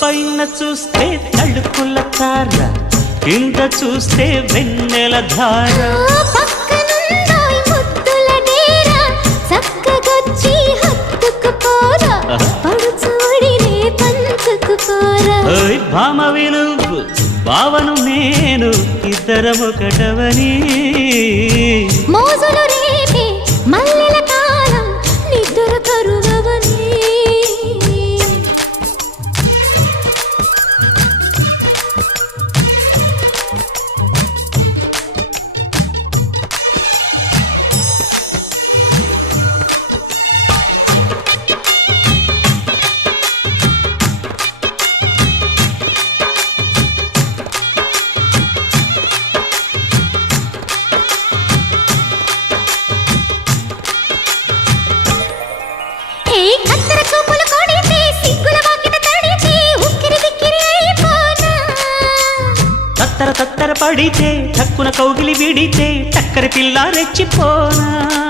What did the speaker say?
పైన చూస్తే తడుకుల తార, కింద చూస్తే వెన్నెల ధార. పక్కనుందోయ్ ముద్దుల డేరా, చక్కగొచ్చి హత్తుకుపోరా, పడుచోడినే పంచుకుపోరా. భామవి నువ్వు భావను నేను, ఇద్దరమొకటవని. మోజులు రేపే మల్లెల కాలం, నిద్ర కరువవని. తత్తర తత్తర పడితే, చక్కున కౌగిలి విడితే, చక్కరి పిల్ల రెచ్చిపోనా.